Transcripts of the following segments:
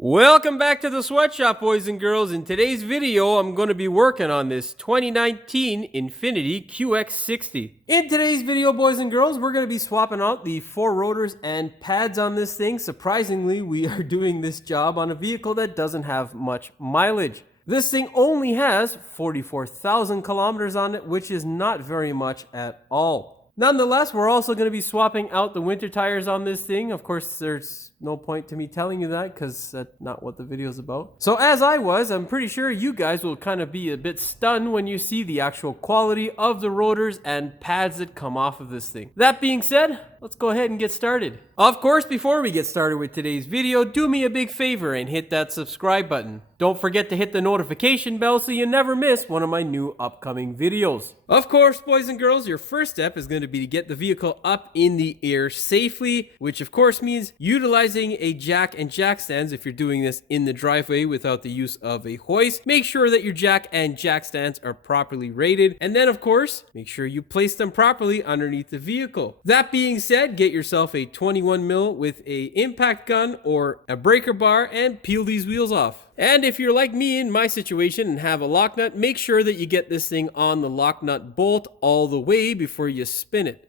Welcome back to the sweatshop, boys and girls. In today's video, I'm going to be working on this 2019 Infiniti QX60. In today's video, boys and girls, we're going to be swapping out the 4 rotors and pads on this thing. Surprisingly, we are doing this job on a vehicle that doesn't have much mileage. This thing only has 44,000 kilometers on it, which is not very much at all. Nonetheless, we're also going to be swapping out the winter tires on this thing. Of course, there's no point to me telling you that because that's not what the video is about. So as I was, I'm pretty sure you guys will kind of be a bit stunned when you see the actual quality of the rotors and pads that come off of this thing. That being said, let's go ahead and get started. Of course, before we get started with today's video, do me a big favor and hit that subscribe button. Don't forget to hit the notification bell so you never miss one of my new upcoming videos. Of course, boys and girls, your first step is going to be to get the vehicle up in the air safely, which of course means utilizing a jack and jack stands if you're doing this in the driveway without the use of a hoist. Make sure that your jack and jack stands are properly rated, and then of course, make sure you place them properly underneath the vehicle. That being said, get yourself a 21 mil with a impact gun or a breaker bar and peel these wheels off. And if you're like me in my situation and have a lock nut, make sure that you get this thing on the lock nut bolt all the way before you spin it.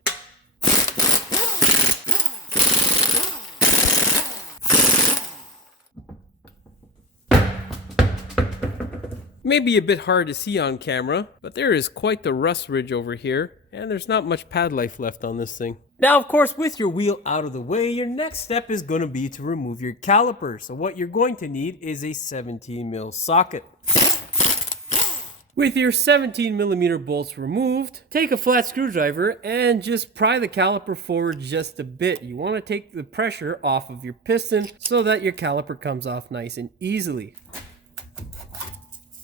Maybe a bit hard to see on camera, but there is quite the rust ridge over here, and there's not much pad life left on this thing. Now, of course, with your wheel out of the way, your next step is going to be to remove your caliper. So what you're going to need is a 17 mil socket. With your 17 millimeter bolts removed, take a flat screwdriver and just pry the caliper forward just a bit. You want to take the pressure off of your piston so that your caliper comes off nice and easily.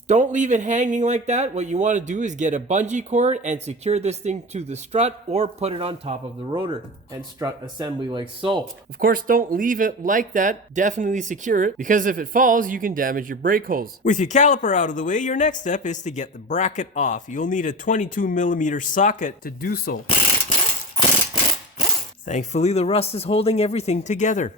Don't leave it hanging like that. What you want to do is get a bungee cord and secure this thing to the strut or put it on top of the rotor and strut assembly like so. Of course, don't leave it like that. Definitely secure it because if it falls, you can damage your brake hose. With your caliper out of the way, your next step is to get the bracket off. You'll need a 22 millimeter socket to do so. Thankfully, the rust is holding everything together.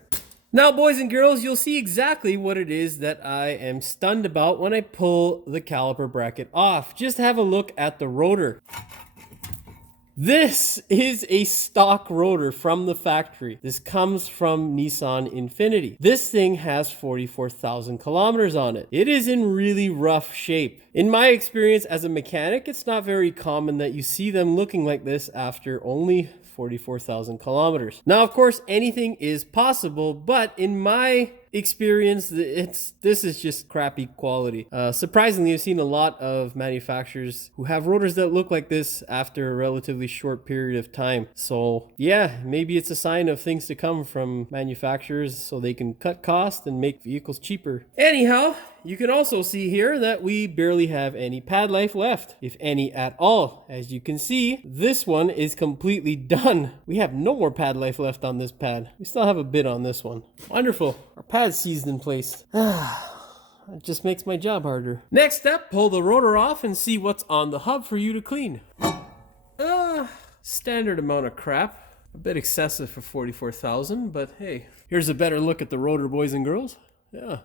Now, boys and girls, you'll see exactly what it is that I am stunned about when I pull the caliper bracket off. Just have a look at the rotor. This is a stock rotor from the factory. This comes from Nissan Infiniti. This thing has 44,000 kilometers on it. It is in really rough shape. In my experience as a mechanic, it's not very common that you see them looking like this after only 44,000 kilometers. Now, of course, anything is possible, but in my experience, this is just crappy quality. Surprisingly, I've seen a lot of manufacturers who have rotors that look like this after a relatively short period of time. So yeah, maybe it's a sign of things to come from manufacturers so they can cut costs and make vehicles cheaper. Anyhow, you can also see here that we barely have any pad life left, if any at all. As you can see, this one is completely done. We have no more pad life left on this pad. We still have a bit on this one. Wonderful. Our pad's seized in place. It just makes my job harder. Next step, pull the rotor off and see what's on the hub for you to clean. Standard amount of crap. A bit excessive for 44,000, but hey, here's a better look at the rotor, boys and girls. Yeah.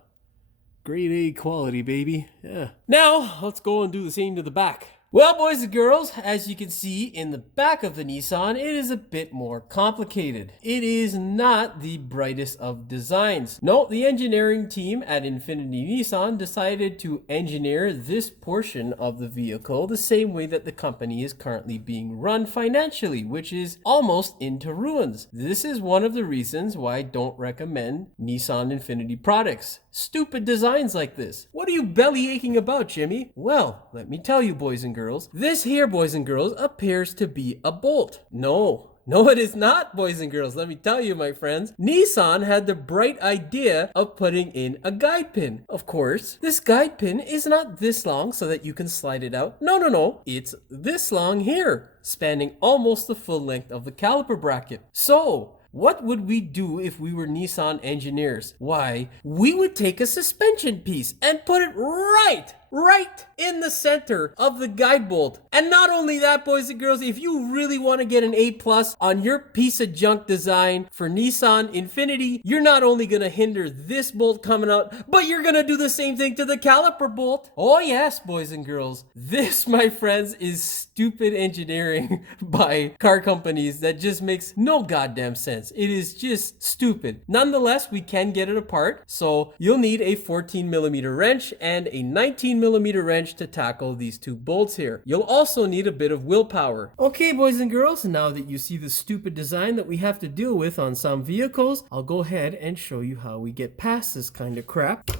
Grade A quality, baby. Yeah. Now, let's go and do the same to the back. Well, boys and girls, as you can see in the back of the Nissan, it is a bit more complicated. It is not the brightest of designs. No, the engineering team at Infiniti Nissan decided to engineer this portion of the vehicle the same way that the company is currently being run financially, which is almost into ruins. This is one of the reasons why I don't recommend Nissan Infiniti products. Stupid designs like this. What are you belly aching about, Jimmy? Well, let me tell you, boys and girls. This here, boys and girls, appears to be a bolt. No, it is not, boys and girls. Let me tell you, my friends. Nissan had the bright idea of putting in a guide pin. Of course, this guide pin is not this long so that you can slide it out. No. It's this long here, spanning almost the full length of the caliper bracket. So, what would we do if we were Nissan engineers? Why, we would take a suspension piece and put it right right in the center of the guide bolt. And not only that, boys and girls, if you really want to get an A+ on your piece of junk design for Nissan Infiniti, you're not only going to hinder this bolt coming out, but you're going to do the same thing to the caliper bolt. Oh yes, boys and girls, this, my friends, is stupid engineering by car companies that just makes no goddamn sense. It is just stupid. Nonetheless, we can get it apart. So you'll need a 14mm wrench and a 19mm wrench to tackle these two bolts here. You'll also need a bit of willpower. Okay, boys and girls, now that you see the stupid design that we have to deal with on some vehicles, I'll go ahead and show you how we get past this kind of crap.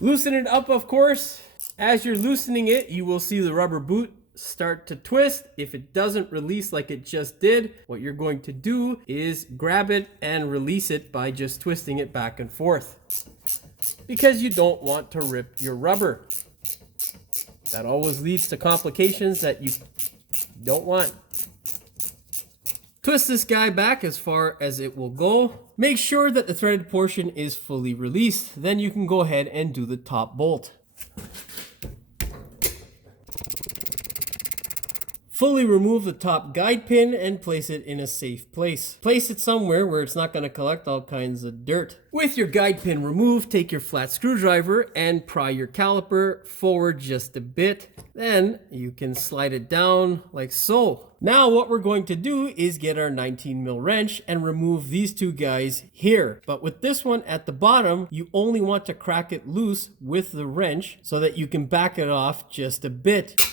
Loosen it up, of course. As you're loosening it, you will see the rubber boot start to twist. If it doesn't release like it just did, what you're going to do is grab it and release it by just twisting it back and forth, because you don't want to rip your rubber. That always leads to complications that you don't want. Twist this guy back as far as it will go. Make sure that the threaded portion is fully released. Then you can go ahead and do the top bolt. Fully remove the top guide pin and place it in a safe place. Place it somewhere where it's not going to collect all kinds of dirt. With your guide pin removed, take your flat screwdriver and pry your caliper forward just a bit. Then you can slide it down like so. Now what we're going to do is get our 19mm wrench and remove these two guys here. But with this one at the bottom, you only want to crack it loose with the wrench so that you can back it off just a bit.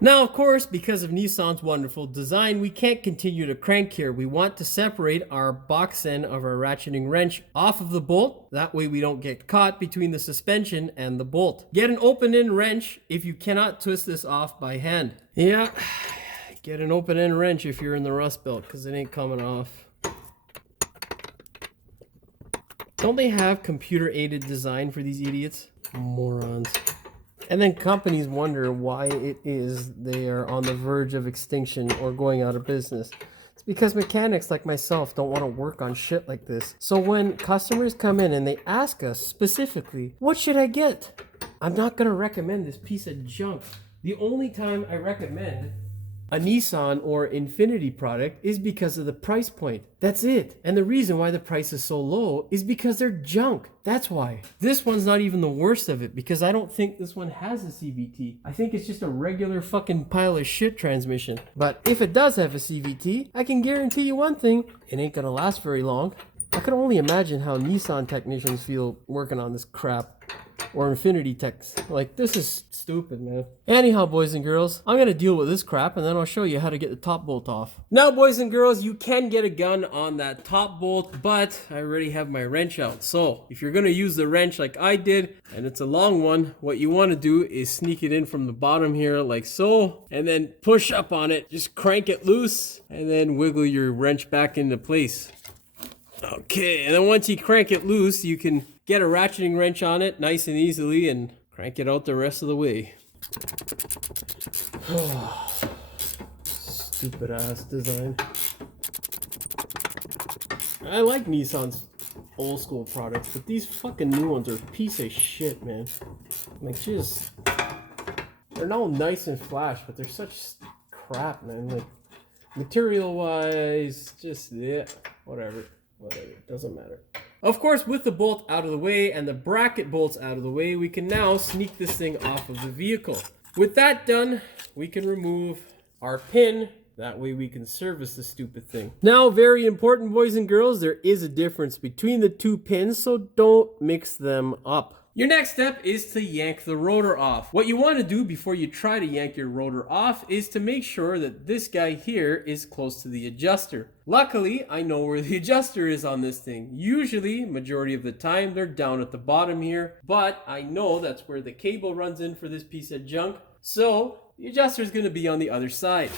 Now, of course, because of Nissan's wonderful design, we can't continue to crank here. We want to separate our box end of our ratcheting wrench off of the bolt. That way we don't get caught between the suspension and the bolt. Get an open-end wrench if you cannot twist this off by hand. Yeah, get an open-end wrench if you're in the Rust Belt, because it ain't coming off. Don't they have computer-aided design for these idiots? Morons. And then companies wonder why it is they are on the verge of extinction or going out of business. It's because mechanics like myself don't want to work on shit like this. So when customers come in and they ask us specifically, what should I get? I'm not going to recommend this piece of junk. The only time I recommend a Nissan or Infiniti product is because of the price point. That's it. And the reason why the price is so low is because they're junk. That's why. This one's not even the worst of it, because I don't think this one has a CVT. I think it's just a regular fucking pile of shit transmission. But if it does have a CVT, I can guarantee you one thing, it ain't gonna last very long. I can only imagine how Nissan technicians feel working on this crap. Or Infiniti techs. Like, this is stupid, man. Anyhow, boys and girls, I'm gonna deal with this crap and then I'll show you how to get the top bolt off. Now, boys and girls, you can get a gun on that top bolt, but I already have my wrench out. So if you're gonna use the wrench like I did, and it's a long one, what you want to do is sneak it in from the bottom here like so, and then push up on it. Just crank it loose and then wiggle your wrench back into place. Okay, and then once you crank it loose, you can get a ratcheting wrench on it nice and easily and crank it out the rest of the way. Stupid ass design. I like Nissan's old school products, but these fucking new ones are a piece of shit, man. Like, just, they're all nice and flash, but they're such crap, man. Like, material wise, just, yeah, whatever, it doesn't matter. Of course, with the bolt out of the way and the bracket bolts out of the way, we can now sneak this thing off of the vehicle. With that done, we can remove our pin. That way we can service the stupid thing. Now, very important, boys and girls, there is a difference between the two pins, so don't mix them up. Your next step is to yank the rotor off. What you want to do before you try to yank your rotor off is to make sure that this guy here is close to the adjuster. Luckily, I know where the adjuster is on this thing. Usually, majority of the time, they're down at the bottom here, but I know that's where the cable runs in for this piece of junk. So the adjuster is going to be on the other side.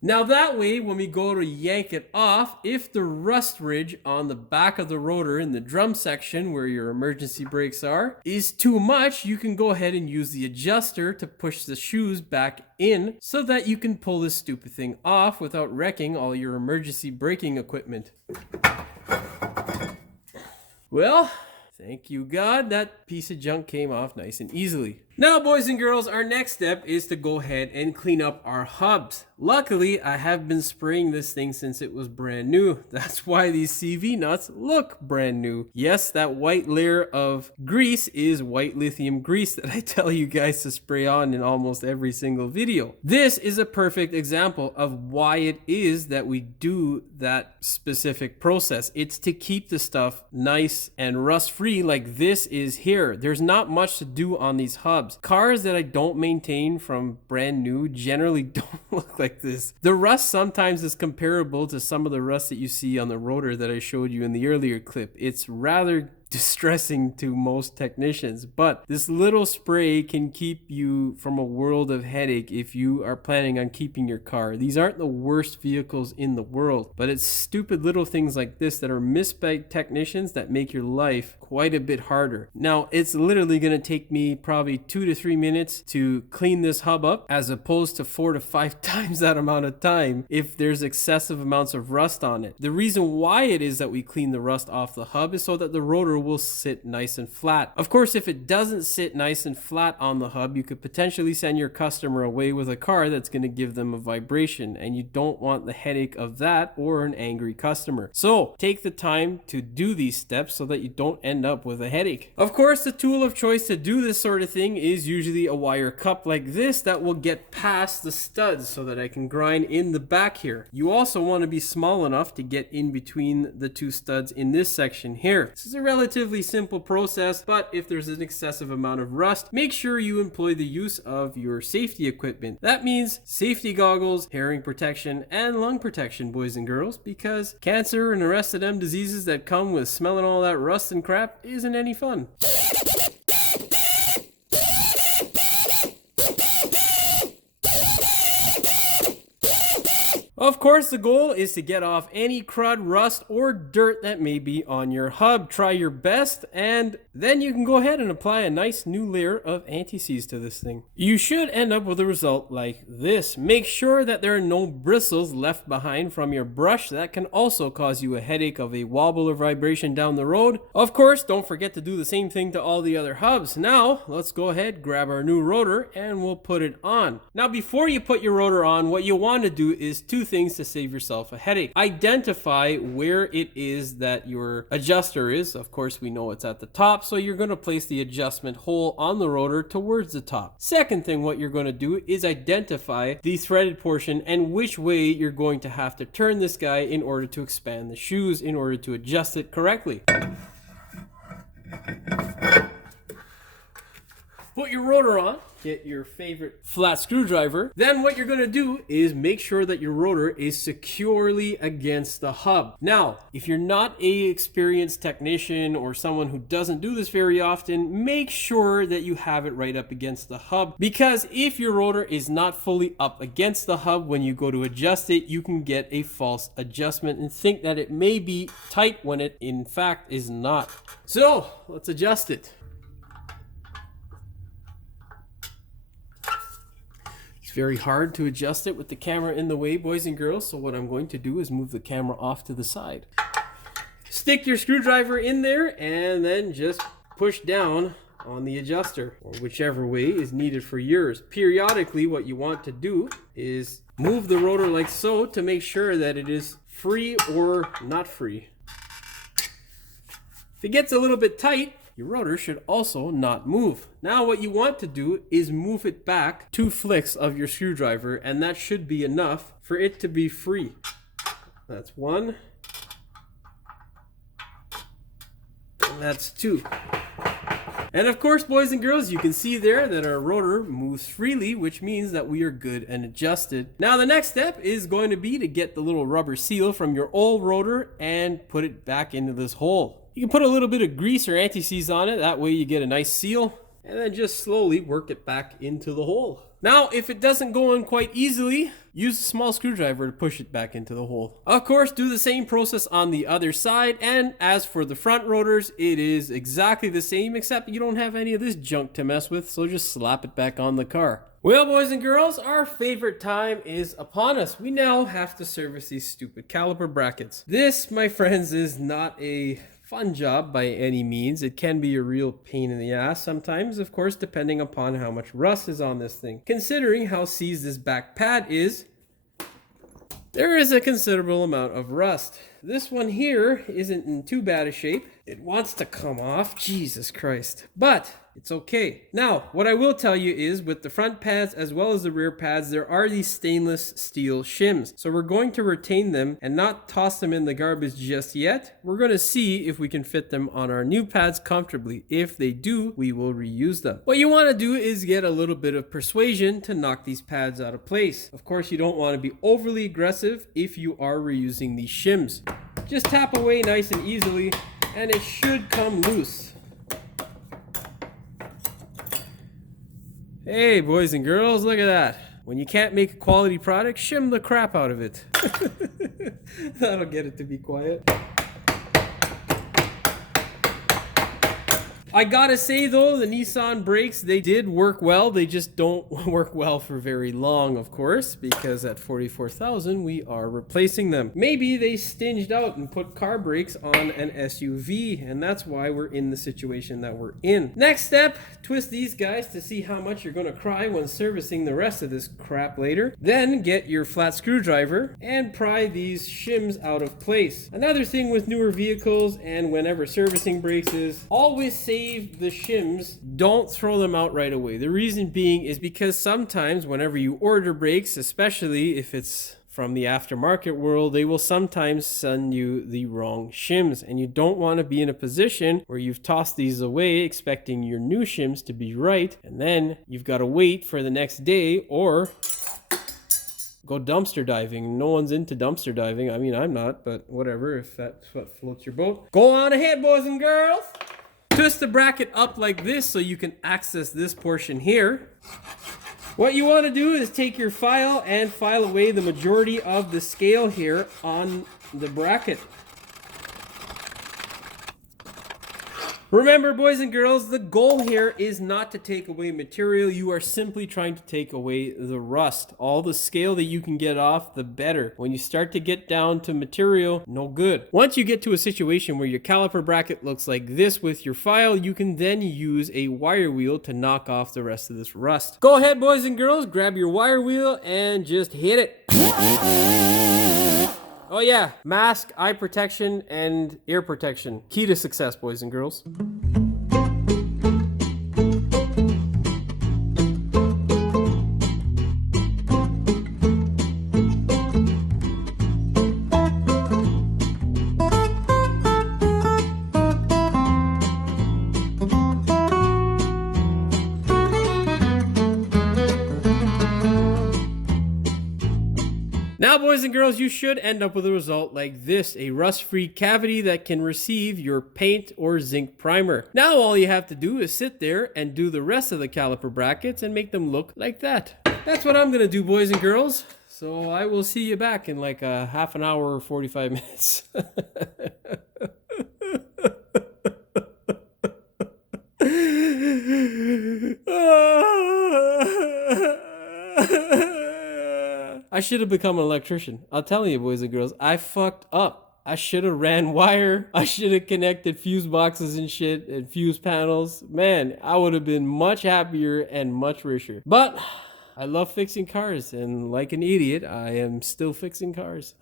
Now that way, when we go to yank it off, if the rust ridge on the back of the rotor in the drum section where your emergency brakes are is too much, you can go ahead and use the adjuster to push the shoes back in so that you can pull this stupid thing off without wrecking all your emergency braking equipment. Well, Thank you, God. That piece of junk came off nice and easily. Now, boys and girls, our next step is to go ahead and clean up our hubs. Luckily, I have been spraying this thing since it was brand new. That's why these CV nuts look brand new. Yes, that white layer of grease is white lithium grease that I tell you guys to spray on in almost every single video. This is a perfect example of why it is that we do that specific process. It's to keep the stuff nice and rust-free like this is here. There's not much to do on these hubs. Cars that I don't maintain from brand new generally don't look like this. The rust sometimes is comparable to some of the rust that you see on the rotor that I showed you in the earlier clip. It's rather distressing to most technicians, but this little spray can keep you from a world of headache if you are planning on keeping your car. These aren't the worst vehicles in the world, but it's stupid little things like this that are missed by technicians that make your life quite a bit harder. Now, it's literally going to take me probably 2 to 3 minutes to clean this hub up, as opposed to 4 to 5 times that amount of time if there's excessive amounts of rust on it. The reason why it is that we clean the rust off the hub is so that the rotor will sit nice and flat. Of course, if it doesn't sit nice and flat on the hub, you could potentially send your customer away with a car that's going to give them a vibration, and you don't want the headache of that or an angry customer. So take the time to do these steps so that you don't end up with a headache. Of course, the tool of choice to do this sort of thing is usually a wire cup like this that will get past the studs so that I can grind in the back here. You also want to be small enough to get in between the two studs in this section here. This is a relatively simple process, but if there's an excessive amount of rust, make sure you employ the use of your safety equipment. That means safety goggles, hearing protection, and lung protection, boys and girls, because cancer and the rest of them diseases that come with smelling all that rust and crap isn't any fun. Of course, the goal is to get off any crud, rust, or dirt that may be on your hub. Try your best, and then you can go ahead and apply a nice new layer of anti-seize to this thing. You should end up with a result like this. Make sure that there are no bristles left behind from your brush. That can also cause you a headache of a wobble or vibration down the road. Of course, don't forget to do the same thing to all the other hubs. Now, let's go ahead, grab our new rotor, and we'll put it on. Now, before you put your rotor on, what you want to do is two things to save yourself a headache. Identify where it is that your adjuster is. Of course, we know it's at the top, so you're going to place the adjustment hole on the rotor towards the top. Second thing, what you're going to do is identify the threaded portion and which way you're going to have to turn this guy in order to expand the shoes, in order to adjust it correctly. Put your rotor on, get your favorite flat screwdriver. Then what you're going to do is make sure that your rotor is securely against the hub. Now, if you're not an experienced technician or someone who doesn't do this very often, make sure that you have it right up against the hub, because if your rotor is not fully up against the hub when you go to adjust it, you can get a false adjustment and think that it may be tight when it in fact is not. So let's adjust it. It's very hard to adjust it with the camera in the way, boys and girls, so what I'm going to do is move the camera off to the side. Stick your screwdriver in there and then just push down on the adjuster, or whichever way is needed for yours. Periodically, what you want to do is move the rotor like so to make sure that it is free or not free. If it gets a little bit tight, your rotor should also not move. Now what you want to do is move it back 2 flicks of your screwdriver, and that should be enough for it to be free. That's 1. And that's 2. And of course, boys and girls, you can see there that our rotor moves freely, which means that we are good and adjusted. Now the next step is going to be to get the little rubber seal from your old rotor and put it back into this hole. You can put a little bit of grease or anti-seize on it, that way you get a nice seal, and then just slowly work it back into the hole. Now, if it doesn't go in quite easily, use a small screwdriver to push it back into the hole. Of course, do the same process on the other side, and as for the front rotors, it is exactly the same, except you don't have any of this junk to mess with, so just slap it back on the car. Well, boys and girls, our favorite time is upon us. We now have to service these stupid caliper brackets. This, my friends, is not a fun job by any means. It can be a real pain in the ass sometimes, of course, depending upon how much rust is on this thing. Considering how seized this back pad is, there is a considerable amount of rust. This one here isn't in too bad a shape. It wants to come off, Jesus Christ, but it's okay. Now, what I will tell you is with the front pads as well as the rear pads, there are these stainless steel shims. So we're going to retain them and not toss them in the garbage just yet. We're going to see if we can fit them on our new pads comfortably. If they do, we will reuse them. What you want to do is get a little bit of persuasion to knock these pads out of place. Of course, you don't want to be overly aggressive if you are reusing these shims. Just tap away nice and easily and it should come loose. Hey, boys and girls, look at that. When you can't make a quality product, shim the crap out of it. That'll get it to be quiet. I gotta say though, the Nissan brakes, they did work well. They just don't work well for very long, of course, because at 44,000 we are replacing them. Maybe they stinged out and put car brakes on an SUV, and that's why we're in the situation that we're in. Next step, twist these guys to see how much you're gonna cry when servicing the rest of this crap later. Then get your flat screwdriver and pry these shims out of place. Another thing with newer vehicles and whenever servicing brakes is always save the shims, don't throw them out right away. The reason being is because sometimes whenever you order brakes, especially if it's from the aftermarket world, they will sometimes send you the wrong shims, and you don't want to be in a position where you've tossed these away expecting your new shims to be right, and then you've got to wait for the next day or go dumpster diving. No one's into dumpster diving. I mean, I'm not, but whatever, if that's what floats your boat. Go on ahead, boys and girls. Twist the bracket up like this so you can access this portion here. What you want to do is take your file and file away the majority of the scale here on the bracket. Remember, boys and girls, the goal here is not to take away material. You are simply trying to take away the rust. All the scale that you can get off, the better. When you start to get down to material, no good. Once you get to a situation where your caliper bracket looks like this with your file, you can then use a wire wheel to knock off the rest of this rust. Go ahead, boys and girls, grab your wire wheel and just hit it. Oh yeah, mask, eye protection, and ear protection. Key to success, boys and girls. Now, boys and girls, you should end up with a result like this, a rust-free cavity that can receive your paint or zinc primer. Now, all you have to do is sit there and do the rest of the caliper brackets and make them look like that. That's what I'm gonna do, boys and girls. So I will see you back in like a half an hour or 45 minutes. I should have become an electrician. I'll tell you, boys and girls, I fucked up. I should have ran wire. I should have connected fuse boxes and shit and fuse panels. Man, I would have been much happier and much richer. But I love fixing cars, and like an idiot, I am still fixing cars.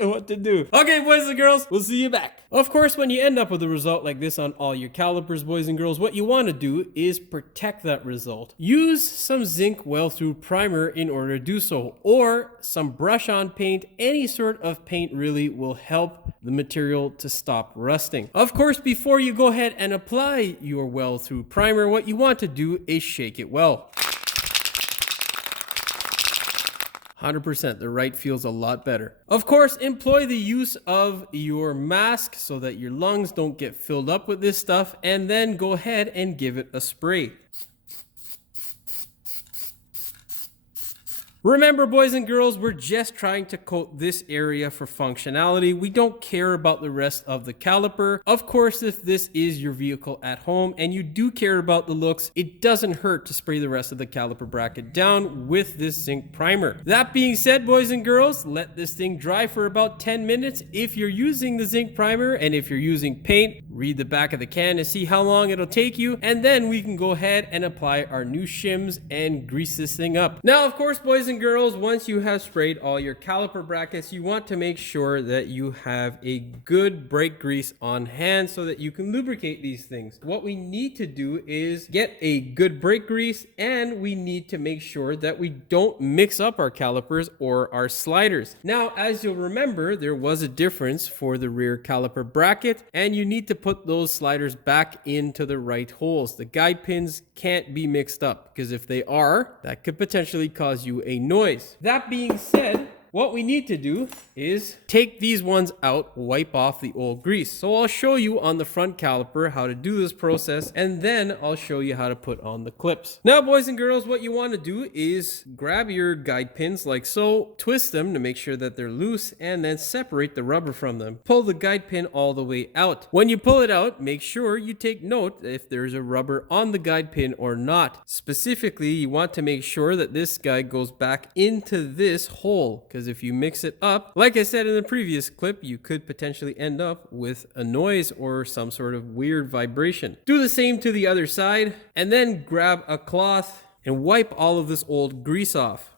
What to do. Okay, boys and girls, we'll see you back. Of course, when you end up with a result like this on all your calipers, boys and girls, what you want to do is protect that result. Use some zinc well-through primer in order to do so, or some brush-on paint. Any sort of paint really will help the material to stop rusting. Of course, before you go ahead and apply your well-through primer, what you want to do is shake it well. 100%, the right feels a lot better. Of course, employ the use of your mask so that your lungs don't get filled up with this stuff, and then go ahead and give it a spray. Remember, boys and girls, we're just trying to coat this area for functionality. We don't care about the rest of the caliper. Of course, if this is your vehicle at home and you do care about the looks, it doesn't hurt to spray the rest of the caliper bracket down with this zinc primer. That being said, boys and girls, let this thing dry for about 10 minutes. If you're using the zinc primer and if you're using paint, read the back of the can to see how long it'll take you, and then we can go ahead and apply our new shims and grease this thing up. Now, of course, boys and girls, once you have sprayed all your caliper brackets, you want to make sure that you have a good brake grease on hand so that you can lubricate these things. What we need to do is get a good brake grease, and we need to make sure that we don't mix up our calipers or our sliders. Now, as you'll remember, there was a difference for the rear caliper bracket, and you need to put those sliders back into the right holes. The guide pins can't be mixed up, because if they are, that could potentially cause you a noise. That being said, what we need to do is take these ones out, wipe off the old grease. So I'll show you on the front caliper how to do this process, and then I'll show you how to put on the clips. Now, boys and girls, what you want to do is grab your guide pins like so, twist them to make sure that they're loose, and then separate the rubber from them. Pull the guide pin all the way out. When you pull it out, make sure you take note if there's a rubber on the guide pin or not. Specifically, you want to make sure that this guy goes back into this hole, because if you mix it up, like I said in the previous clip, you could potentially end up with a noise or some sort of weird vibration. Do the same to the other side, and then grab a cloth and wipe all of this old grease off.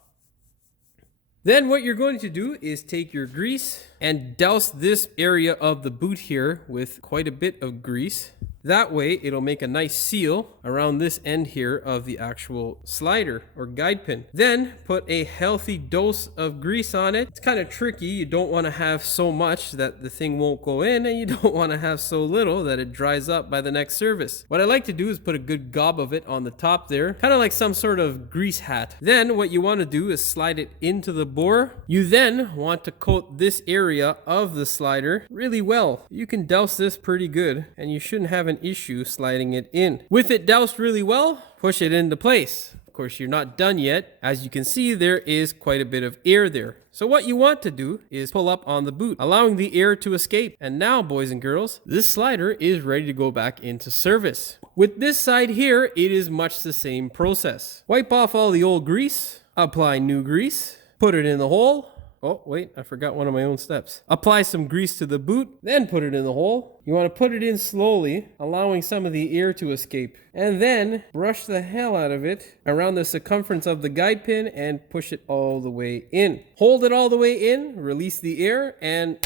Then what you're going to do is take your grease and douse this area of the boot here with quite a bit of grease. That way it'll make a nice seal around this end here of the actual slider or guide pin. Then put a healthy dose of grease on it. It's kind of tricky. You don't want to have so much that the thing won't go in, and you don't want to have so little that it dries up by the next service. What I like to do is put a good gob of it on the top there, kind of like some sort of grease hat. Then what you want to do is slide it into the bore. You then want to coat this area of the slider really well. You can douse this pretty good, and you shouldn't have an issue sliding it in. With it doused really well, push it into place. Of course, you're not done yet. As you can see, there is quite a bit of air there. So what you want to do is pull up on the boot, allowing the air to escape. And now, boys and girls, this slider is ready to go back into service. With this side here, it is much the same process. Wipe off all the old grease, apply new grease, put it in the hole. Oh, wait, I forgot one of my own steps. Apply some grease to the boot, then put it in the hole. You want to put it in slowly, allowing some of the air to escape. And then brush the hell out of it around the circumference of the guide pin and push it all the way in. Hold it all the way in, release the air, and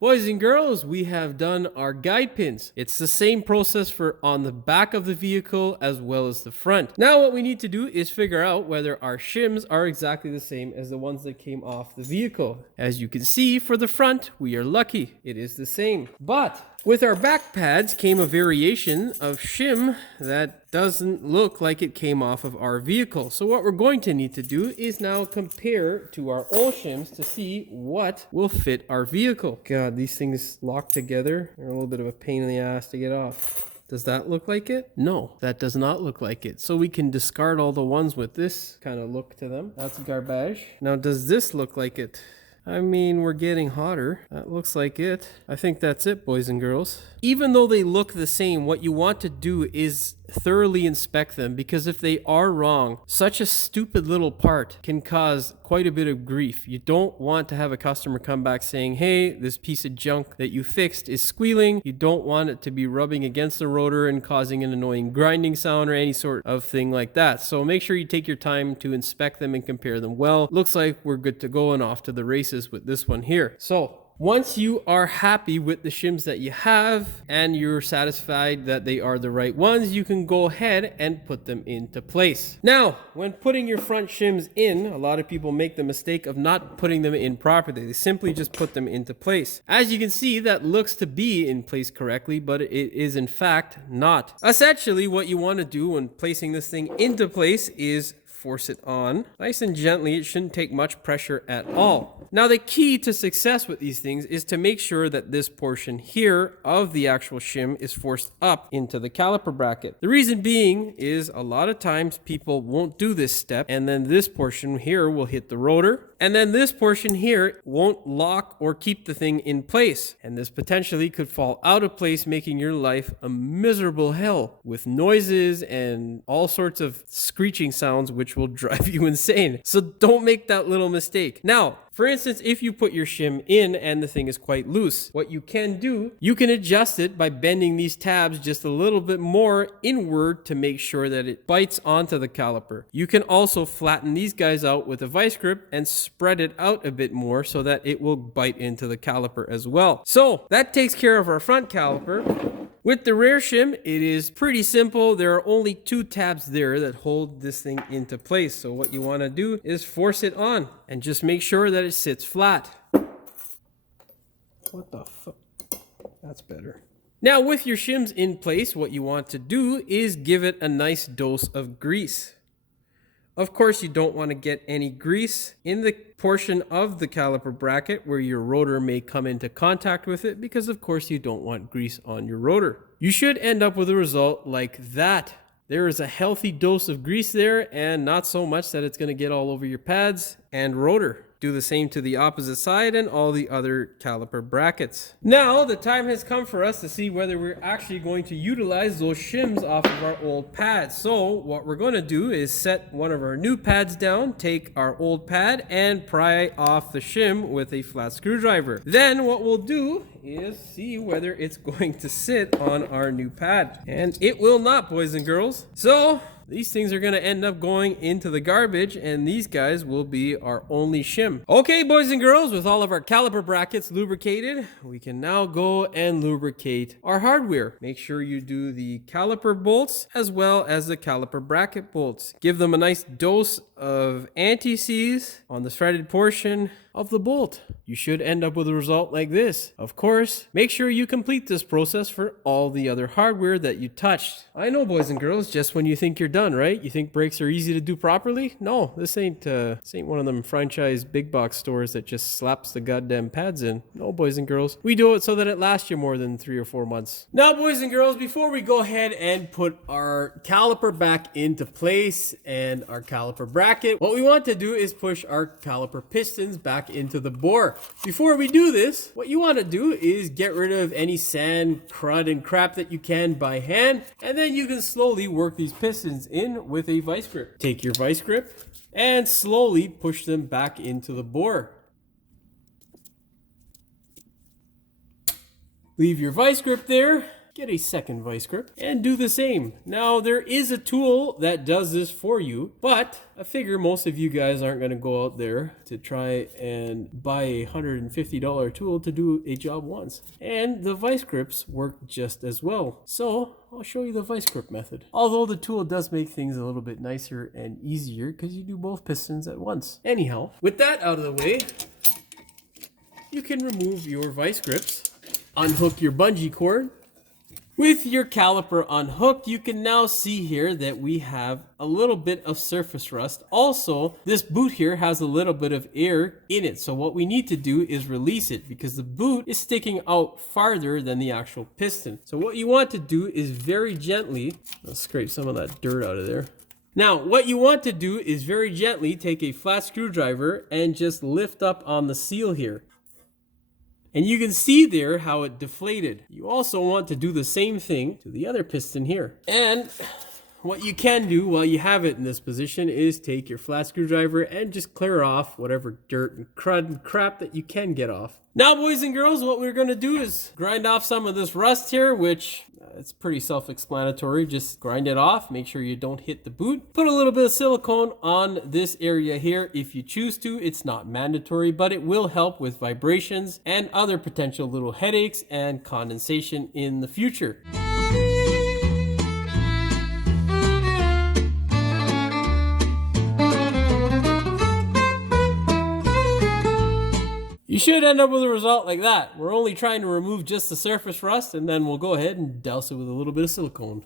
boys and girls, we have done our guide pins. It's the same process for on the back of the vehicle as well as the front. Now what we need to do is figure out whether our shims are exactly the same as the ones that came off the vehicle. As you can see, for the front, we are lucky. It is the same. But with our back pads came a variation of shim that doesn't look like it came off of our vehicle. So what we're going to need to do is now compare to our old shims to see what will fit our vehicle. God, these things lock together. They're a little bit of a pain in the ass to get off. Does that look like it? No, that does not look like it. So we can discard all the ones with this kind of look to them. That's garbage. Now, does this look like it? I mean, we're getting hotter. That looks like it. I think that's it, boys and girls. Even though they look the same, what you want to do is thoroughly inspect them, because if they are wrong, such a stupid little part can cause quite a bit of grief. You don't want to have a customer come back saying, hey, this piece of junk that you fixed is squealing. You don't want it to be rubbing against the rotor and causing an annoying grinding sound or any sort of thing like that. So make sure you take your time to inspect them and compare them well. Looks like we're good to go and off to the races with this one here. So once you are happy with the shims that you have and you're satisfied that they are the right ones, you can go ahead and put them into place. Now, when putting your front shims in, a lot of people make the mistake of not putting them in properly. They simply just put them into place. As you can see, that looks to be in place correctly, but it is in fact not. Essentially, what you want to do when placing this thing into place is force it on nice and gently. It shouldn't take much pressure at all. Now the key to success with these things is to make sure that this portion here of the actual shim is forced up into the caliper bracket. The reason being is a lot of times people won't do this step, and then this portion here will hit the rotor, and then this portion here won't lock or keep the thing in place, and this potentially could fall out of place, making your life a miserable hell with noises and all sorts of screeching sounds which will drive you insane. So don't make that little mistake. Now, for instance, if you put your shim in and the thing is quite loose, what you can do, you can adjust it by bending these tabs just a little bit more inward to make sure that it bites onto the caliper. You can also flatten these guys out with a vice grip and spread it out a bit more so that it will bite into the caliper as well. So that takes care of our front caliper. With the rear shim, it is pretty simple. There are only 2 tabs there that hold this thing into place. So what you want to do is force it on and just make sure that it sits flat. What the fuck? That's better. Now with your shims in place, what you want to do is give it a nice dose of grease. Of course, you don't want to get any grease in the portion of the caliper bracket where your rotor may come into contact with it, because of course you don't want grease on your rotor. You should end up with a result like that. There is a healthy dose of grease there, and not so much that it's going to get all over your pads and rotor. Do the same to the opposite side and all the other caliper brackets. Now the time has come for us to see whether we're actually going to utilize those shims off of our old pads. So what we're going to do is set one of our new pads down, take our old pad and pry off the shim with a flat screwdriver. Then what we'll do is see whether it's going to sit on our new pad. And it will not, boys and girls. So these things are going to end up going into the garbage, and these guys will be our only shim. Okay, boys and girls, with all of our caliper brackets lubricated, we can now go and lubricate our hardware. Make sure you do the caliper bolts as well as the caliper bracket bolts. Give them a nice dose of anti-seize on the threaded portion of the bolt. You should end up with a result like this. Of course, make sure you complete this process for all the other hardware that you touched. I know, boys and girls, just when you think you're done, right? You think brakes are easy to do properly? No, this ain't one of them franchise big box stores that just slaps the goddamn pads in. No, boys and girls, we do it so that it lasts you more than 3 or 4 months. Now, boys and girls, before we go ahead and put our caliper back into place and our caliper bracket, what we want to do is push our caliper pistons back into the bore. Before we do this, what you want to do is get rid of any sand, crud, and crap that you can by hand, and then you can slowly work these pistons in with a vice grip. Take your vice grip and slowly push them back into the bore. Leave your vice grip there. Get a second vice grip and do the same. Now there is a tool that does this for you, but I figure most of you guys aren't going to go out there to try and buy a $150 tool to do a job once. And the vice grips work just as well. So I'll show you the vice grip method. Although the tool does make things a little bit nicer and easier because you do both pistons at once. Anyhow, with that out of the way, you can remove your vice grips, unhook your bungee cord. With your caliper unhooked, you can now see here that we have a little bit of surface rust. Also, this boot here has a little bit of air in it. So what we need to do is release it because the boot is sticking out farther than the actual piston. So what you want to do is very gently, let's scrape some of that dirt out of there. Now, what you want to do is very gently take a flat screwdriver and just lift up on the seal here. And you can see there how it deflated. You also want to do the same thing to the other piston here. And what you can do while you have it in this position is take your flat screwdriver and just clear off whatever dirt and crud and crap that you can get off. Now, boys and girls, what we're going to do is grind off some of this rust here, which it's pretty self-explanatory. Just grind it off. Make sure you don't hit the boot. Put a little bit of silicone on this area here if you choose to. It's not mandatory, but it will help with vibrations and other potential little headaches and condensation in the future. You should end up with a result like that. We're only trying to remove just the surface rust, and then we'll go ahead and douse it with a little bit of silicone.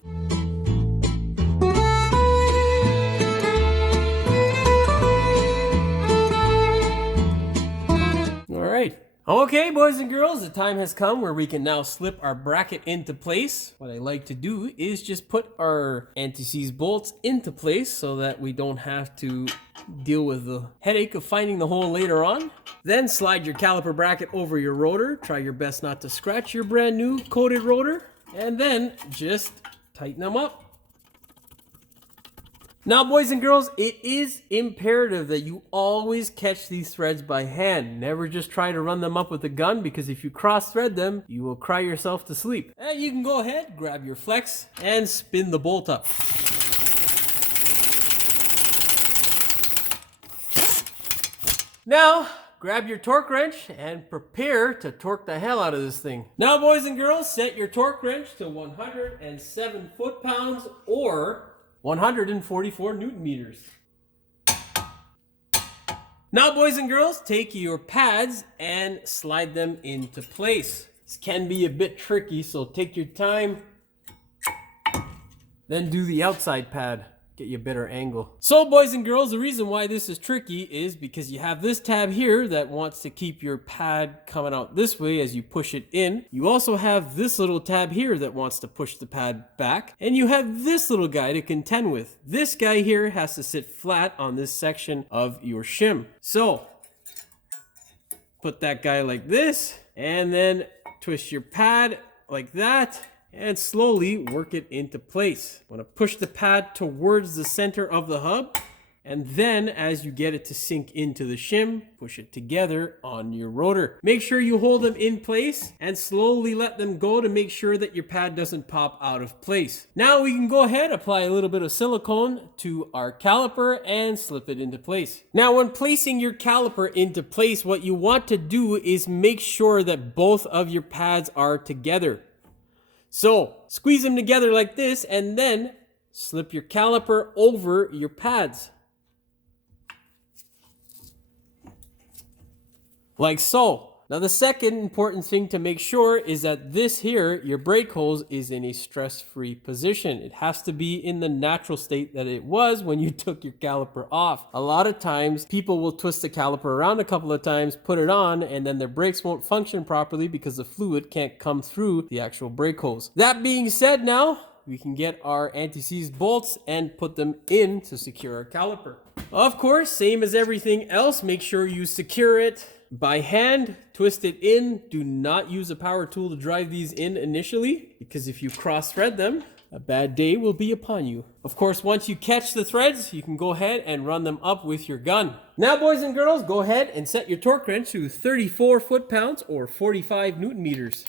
Okay, boys and girls, the time has come where we can now slip our bracket into place. What I like to do is just put our anti-seize bolts into place so that we don't have to deal with the headache of finding the hole later on. Then slide your caliper bracket over your rotor. Try your best not to scratch your brand new coated rotor. And then just tighten them up. Now, boys and girls, it is imperative that you always catch these threads by hand. Never just try to run them up with a gun, because if you cross thread them, you will cry yourself to sleep. And you can go ahead, grab your flex, and spin the bolt up. Now, grab your torque wrench and prepare to torque the hell out of this thing. Now, boys and girls, set your torque wrench to 107 foot-pounds or 144 Newton meters. Now, boys and girls, take your pads and slide them into place. This can be a bit tricky, so take your time. Then do the outside pad. Get you a better angle. So, boys and girls, the reason why this is tricky is because you have this tab here that wants to keep your pad coming out this way as you push it in. You also have this little tab here that wants to push the pad back. And you have this little guy to contend with. This guy here has to sit flat on this section of your shim. So, put that guy like this, and then twist your pad like that, and slowly work it into place. I'm going to push the pad towards the center of the hub, and then as you get it to sink into the shim, push it together on your rotor. Make sure you hold them in place and slowly let them go to make sure that your pad doesn't pop out of place. Now we can go ahead, apply a little bit of silicone to our caliper and slip it into place. Now, when placing your caliper into place, what you want to do is make sure that both of your pads are together. So, squeeze them together like this, and then slip your caliper over your pads. Like so. Now, the second important thing to make sure is that this here, your brake hose, is in a stress-free position. It has to be in the natural state that it was when you took your caliper off. A lot of times, people will twist the caliper around a couple of times, put it on, and then their brakes won't function properly because the fluid can't come through the actual brake hose. That being said, now, we can get our anti-seize bolts and put them in to secure our caliper. Of course, same as everything else, make sure you secure it by hand, twist it in. Do not use a power tool to drive these in initially, because if you cross thread them, a bad day will be upon you. Of course, once you catch the threads, you can go ahead and run them up with your gun. Now, boys and girls, go ahead and set your torque wrench to 34 foot-pounds or 45 Newton meters.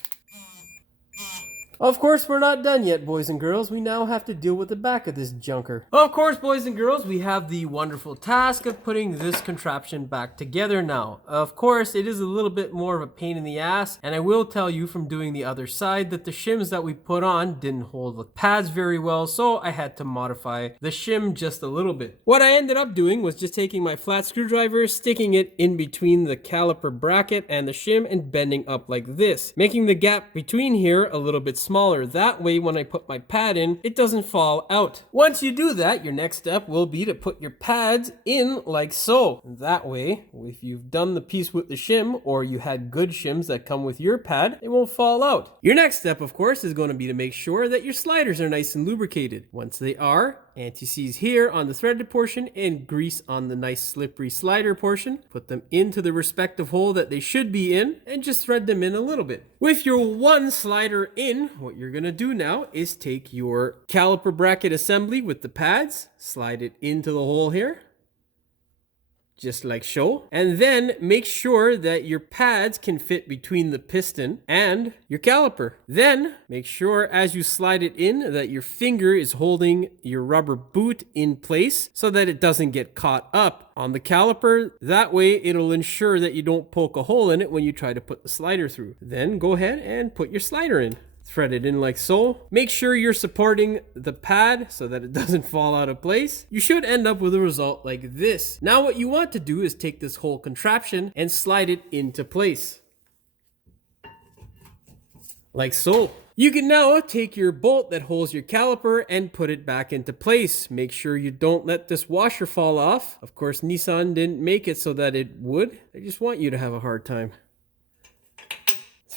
Of course, we're not done yet, boys and girls. We now have to deal with the back of this junker. Of course, boys and girls, we have the wonderful task of putting this contraption back together now. Of course, it is a little bit more of a pain in the ass, and I will tell you from doing the other side that the shims that we put on didn't hold the pads very well, so I had to modify the shim just a little bit. What I ended up doing was just taking my flat screwdriver, sticking it in between the caliper bracket and the shim, and bending up like this, making the gap between here a little bit smaller. That way, when I put my pad in, it doesn't fall out. Once you do that, your next step will be to put your pads in like so. That way, if you've done the piece with the shim, or you had good shims that come with your pad, it won't fall out. Your next step, of course, is going to be to make sure that your sliders are nice and lubricated. Once they are, anti-seize here on the threaded portion and grease on the nice slippery slider portion. Put them into the respective hole that they should be in, and just thread them in a little bit. With your one slider in, what you're going to do now is take your caliper bracket assembly with the pads, slide it into the hole here, just like so, and then make sure that your pads can fit between the piston and your caliper. Then make sure as you slide it in that your finger is holding your rubber boot in place so that it doesn't get caught up on the caliper. That way it'll ensure that you don't poke a hole in it when you try to put the slider through. Then go ahead and put your slider in. Thread it in like so. Make sure you're supporting the pad so that it doesn't fall out of place. You should end up with a result like this. Now what you want to do is take this whole contraption and slide it into place. Like so. You can now take your bolt that holds your caliper and put it back into place. Make sure you don't let this washer fall off. Of course, Nissan didn't make it so that it would. They just want you to have a hard time.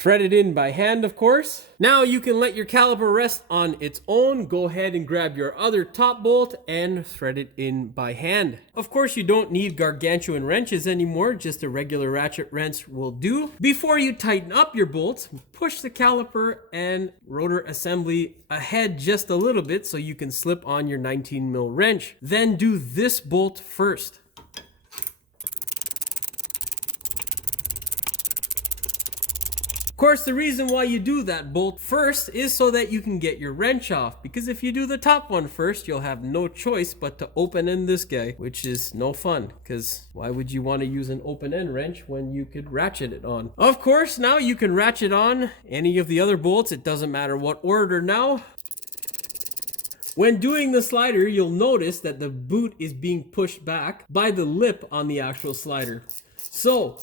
thread it in by hand, of course. Now you can let your caliper rest on its own. Go ahead and grab your other top bolt and thread it in by hand. Of course, you don't need gargantuan wrenches anymore. Just a regular ratchet wrench will do. Before you tighten up your bolts, push the caliper and rotor assembly ahead just a little bit so you can slip on your 19mm wrench. Then do this bolt first. Of course, the reason why you do that bolt first is so that you can get your wrench off, because if you do the top one first, you'll have no choice but to open end this guy, which is no fun, because why would you want to use an open end wrench when you could ratchet it on? Of course, now you can ratchet on any of the other bolts. It doesn't matter what order now. When doing the slider, you'll notice that the boot is being pushed back by the lip on the actual slider. So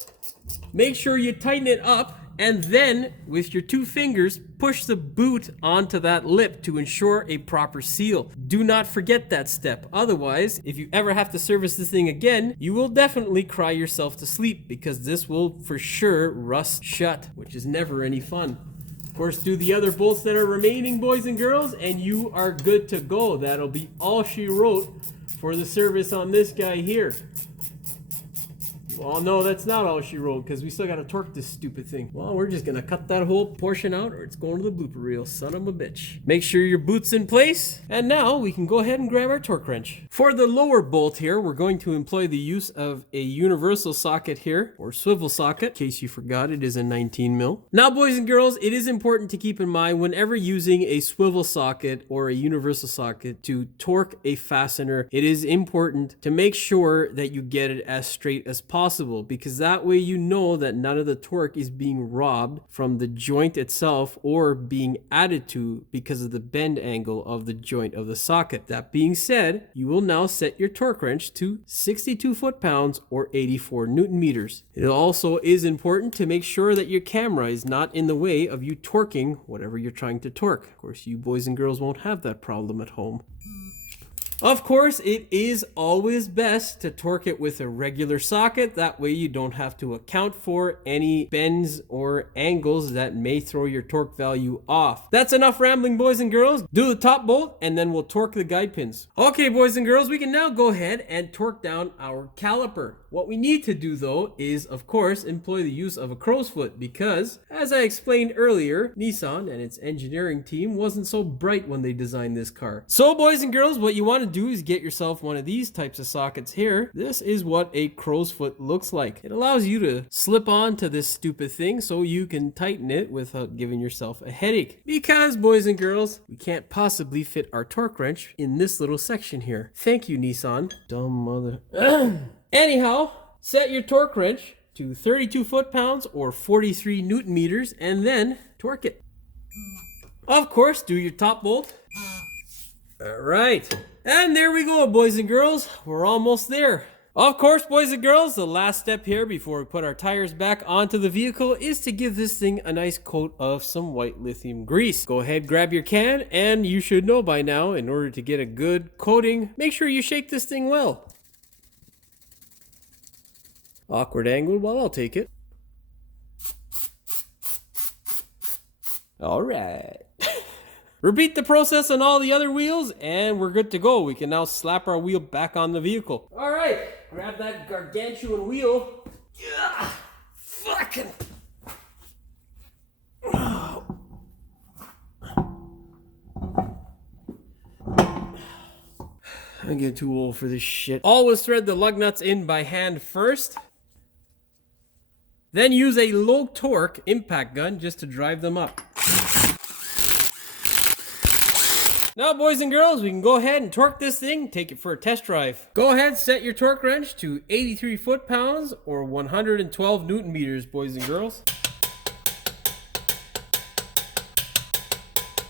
make sure you tighten it up, and then with your two fingers, push the boot onto that lip to ensure a proper seal. Do not forget that step. Otherwise, if you ever have to service this thing again, you will definitely cry yourself to sleep, because this will for sure rust shut, which is never any fun. Of course, do the other bolts that are remaining, boys and girls, and you are good to go. That'll be all she wrote for the service on this guy here. Well, no, that's not all she wrote, because we still got to torque this stupid thing. Well, we're just going to cut that whole portion out, or it's going to the blooper reel. Son of a bitch. Make sure your boot's in place. And now we can go ahead and grab our torque wrench. For the lower bolt here, we're going to employ the use of a universal socket here, or swivel socket. In case you forgot, it is a 19mm. Now, boys and girls, it is important to keep in mind whenever using a swivel socket or a universal socket to torque a fastener, it is important to make sure that you get it as straight as possible, because that way you know that none of the torque is being robbed from the joint itself or being added to because of the bend angle of the joint of the socket. That being said, you will now set your torque wrench to 62 foot-pounds or 84 newton meters. It also is important to make sure that your camera is not in the way of you torquing whatever you're trying to torque. Of course, you boys and girls won't have that problem at home. Of course, it is always best to torque it with a regular socket. That way you don't have to account for any bends or angles that may throw your torque value off. That's enough rambling, boys and girls. Do the top bolt and then we'll torque the guide pins. Okay, boys and girls, we can now go ahead and torque down our caliper. What we need to do though is, of course, employ the use of a crow's foot, because as I explained earlier, Nissan and its engineering team wasn't so bright when they designed this car. So boys and girls, what you want to do is get yourself one of these types of sockets here. This is what a crow's foot looks like. It allows you to slip on to this stupid thing so you can tighten it without giving yourself a headache. Because boys and girls, we can't possibly fit our torque wrench in this little section here. Thank you, Nissan. Dumb mother. Anyhow, set your torque wrench to 32 foot-pounds or 43 newton meters and then torque it. Of course, do your top bolt. All right. And there we go, boys and girls. We're almost there. Of course, boys and girls, the last step here before we put our tires back onto the vehicle is to give this thing a nice coat of some white lithium grease. Go ahead, grab your can, and you should know by now, in order to get a good coating, make sure you shake this thing well. Awkward angle, well, I'll take it. All right. Repeat the process on all the other wheels, and we're good to go. We can now slap our wheel back on the vehicle. All right, grab that gargantuan wheel. Yeah, fucking. I'm getting too old for this shit. Always thread the lug nuts in by hand first. Then use a low torque impact gun just to drive them up. Now, boys and girls, we can go ahead and torque this thing, take it for a test drive. Go ahead, set your torque wrench to 83 foot-pounds or 112 newton meters, boys and girls.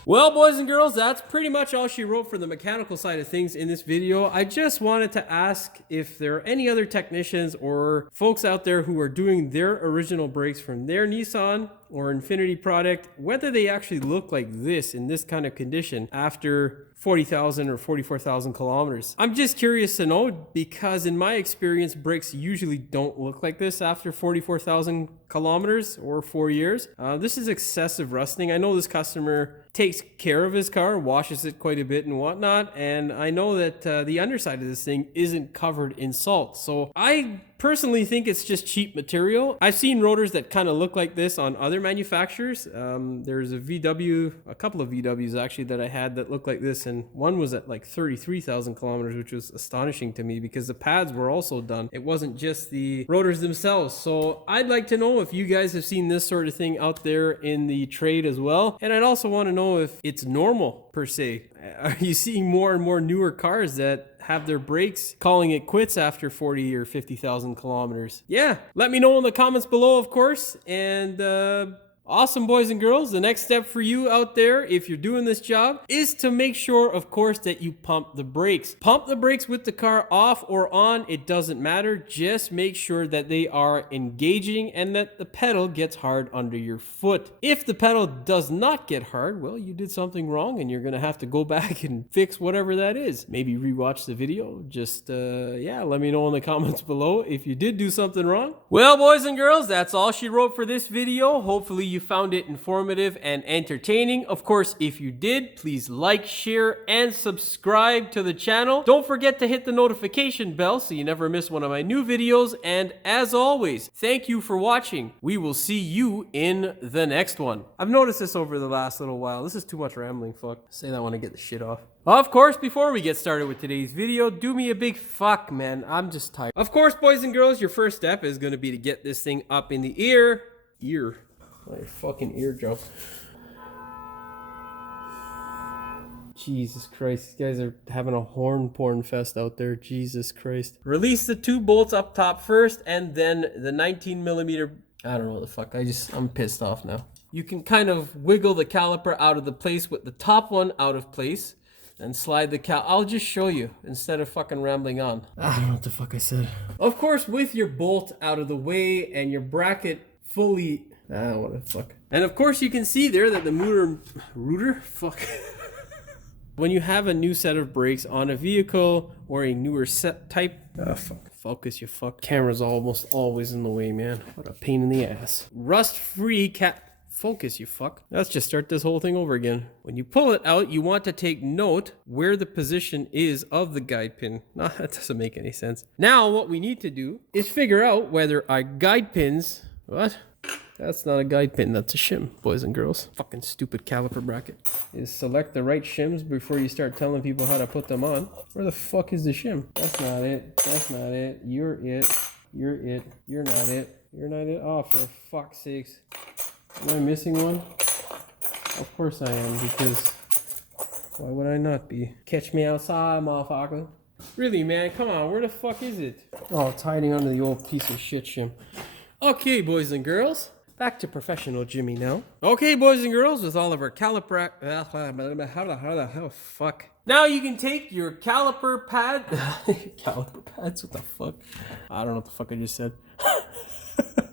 Well, boys and girls, that's pretty much all she wrote for the mechanical side of things in this video. I just wanted to ask if there are any other technicians or folks out there who are doing their original brakes from their Nissan or Infiniti product, whether they actually look like this in this kind of condition after 40,000 or 44,000 kilometers. I'm just curious to know because in my experience, brakes usually don't look like this after 44,000 kilometers or 4 years. This is excessive rusting. I know this customer takes care of his car, washes it quite a bit and whatnot, and I know that the underside of this thing isn't covered in salt. So I personally think it's just cheap material. I've seen rotors that kind of look like this on other manufacturers. There's a couple of VWs actually that I had that looked like this, and one was at like 33,000 kilometers, which was astonishing to me because the pads were also done. It wasn't just the rotors themselves. So I'd like to know if you guys have seen this sort of thing out there in the trade as well. And I'd also want to know if it's normal per se. Are you seeing more and more newer cars that have their brakes calling it quits after 40 or 50,000 kilometers? Yeah, let me know in the comments below, of course. And awesome, boys and girls. The next step for you out there, if you're doing this job, is to make sure, of course, that you pump the brakes. Pump the brakes with the car off or on. It doesn't matter. Just make sure that they are engaging and that the pedal gets hard under your foot. If the pedal does not get hard, well, you did something wrong and you're going to have to go back and fix whatever that is. Maybe rewatch the video. Just, yeah, let me know in the comments below if you did do something wrong. Well, boys and girls, that's all she wrote for this video. Hopefully you found it informative and entertaining. Of course, if you did, please like, share, and subscribe to the channel. Don't forget to hit the notification bell so you never miss one of my new videos. And as always, thank you for watching. We will see you in the next one. I've noticed this over the last little while. This is too much rambling, fuck. Say that when I get the shit off. Of course, before we get started with today's video, do me a big fuck, man. I'm just tired. Of course, boys and girls, your first step is going to be to get this thing up in the ear. My fucking eardrum. Jesus Christ, these guys are having a horn porn fest out there. Jesus Christ. Release the 2 bolts up top first, and then the 19 millimeter. I don't know what the fuck. I'm pissed off now. You can kind of wiggle the caliper out of the place with the top one out of place. And slide the I'll just show you instead of fucking rambling on. I don't know what the fuck I said. Of course, with your bolt out of the way and your bracket fully. What the fuck. And of course, you can see there that the router? Fuck. When you have a new set of brakes on a vehicle or a newer set type. Fuck. Focus, you fuck. Camera's almost always in the way, man. What a pain in the ass. Rust-free Focus, you fuck. Let's just start this whole thing over again. When you pull it out, you want to take note where the position is of the guide pin. No, that doesn't make any sense. Now, what we need to do is figure out whether our guide pins... What? That's not a guide pin, that's a shim, boys and girls. Fucking stupid caliper bracket. Is select the right shims before you start telling people how to put them on. Where the fuck is the shim? That's not it. That's not it. You're it. You're it. You're not it. You're not it. Oh, for fuck's sakes. Am I missing one? Of course I am, because why would I not be? Catch me outside, motherfucker. Really, man, come on, where the fuck is it? Oh, it's hiding under the old piece of shit shim. Okay, boys and girls, back to professional Jimmy now. Okay, boys and girls, with all of our caliper... How the hell, fuck. Now you can take your caliper pad... Caliper pads, what the fuck? I don't know what the fuck I just said.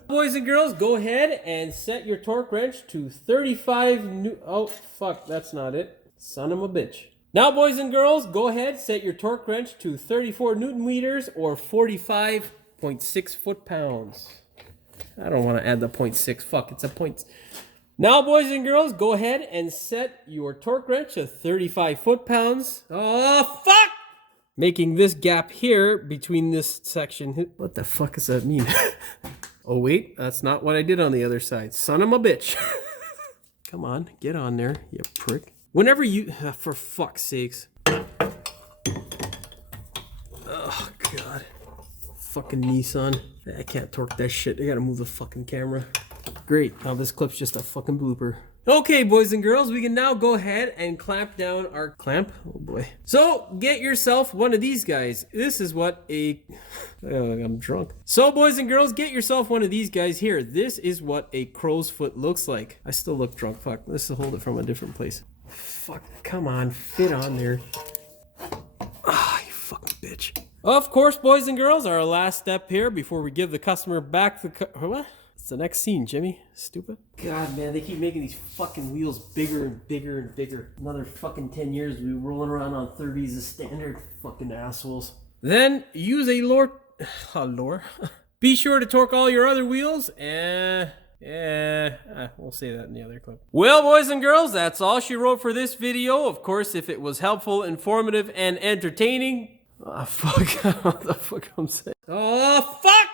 Boys and girls, go ahead and set your torque wrench to 35 Oh, fuck, that's not it. Son of a bitch. Now, boys and girls, go ahead, set your torque wrench to 34 Newton meters or 45.6 foot-pounds. I don't want to add the 0.6. Fuck, it's a point. Now, boys and girls, go ahead and set your torque wrench to 35 foot-pounds. Oh, fuck! Making this gap here between this section. What the fuck does that mean? Oh, wait, that's not what I did on the other side. Son of a bitch. Come on, get on there, you prick. Whenever you... for fuck's sakes. Oh, God. Fucking Nissan. I can't torque that shit. I gotta move the fucking camera. Great, now this clip's just a fucking blooper. Okay, boys and girls, we can now go ahead and clamp down our clamp. Oh boy. So get yourself one of these guys. This is what a... I'm drunk. So boys and girls, get yourself one of these guys here. This is what a crow's foot looks like. I still look drunk. Fuck. Let's hold it from a different place. Fuck. Come on. Fit on there. Ah, you fucking bitch. Of course, boys and girls, our last step here before we give the customer back the... What? It's the next scene, Jimmy. Stupid. God, man, they keep making these fucking wheels bigger and bigger and bigger. Another fucking 10 years, we'll be rolling around on 30s as standard. Fucking assholes. Then use a lure. Be sure to torque all your other wheels and... we'll say that in the other clip. Well, boys and girls, that's all she wrote for this video. Of course, if it was helpful, informative, and entertaining... Oh, fuck. What the fuck I'm saying? Oh, fuck!